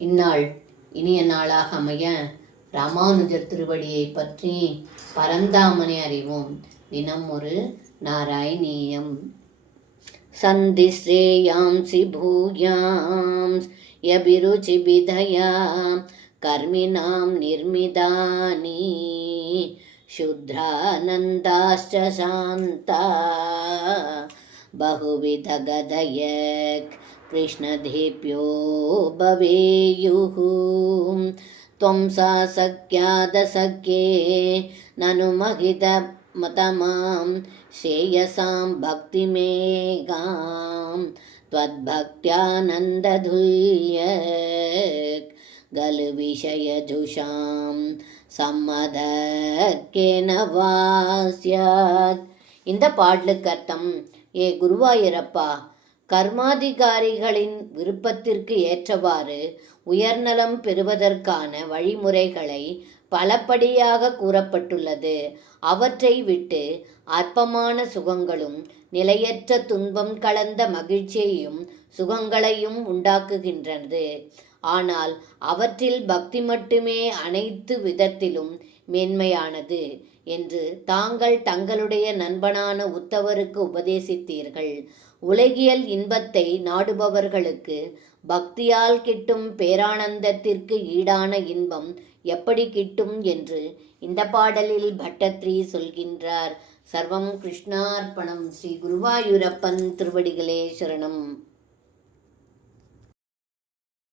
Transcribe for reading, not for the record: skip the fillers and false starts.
இந்நாள் இனிய நாளாக அமைய ராமானுஜர் திருவடியை பற்றி பரந்தாமனை அறிவோம். தினம் ஒரு நாராயணீயம். சந்திஸ்ரேயாம்சி பூயாம் யபிருச்சி விதயா கர்மிணாம் நிர்மிதானி சுத்ரானந்தாஸ்ச சாந்தா பகுவித கதயக் कृष्णधेभ्यो भवेयुः त्वं सा सख्यादसख्ये ननु महितमतमां श्रेयसां भक्तिमेगां त्वद्भक्त्यानन्दधुल्यक् गलु विषयजुषां सम्मदकेन वा स्यात्. இந்த பாடலுக்கு அர்த்தம்: ஏ குருவாயூரப்பா, கர்மாதிகாரிகளின் விருப்பத்திற்கு ஏற்றவாறு உயர்நலம் பெறுவதற்கான வழிமுறைகளை பலப்படியாக கூறப்பட்டுள்ளது. அவற்றை விட்டு அற்பமான சுகங்களும் நிலையற்ற துன்பம் கலந்த மகிழ்ச்சியையும் சுகங்களையும் உண்டாக்குகின்றது. ஆனால் அவற்றில் பக்தி மட்டுமே அனைத்து விதத்திலும் மேன்மையானது என்று தாங்கள் தங்களுடைய நண்பனான உத்தவருக்கு உபதேசித்தீர்கள். உலகியல் இன்பத்தை நாடுபவர்களுக்கு பக்தியால் கிட்டும் பேரானந்தத்திற்கு ஈடான இன்பம் எப்படி கிட்டும் என்று இந்த பாடலில் பட்டத்ரி சொல்கின்றார். சர்வம் கிருஷ்ணார்ப்பணம். ஸ்ரீ குருவாயூரப்பன் திருவடிகளே சரணம்.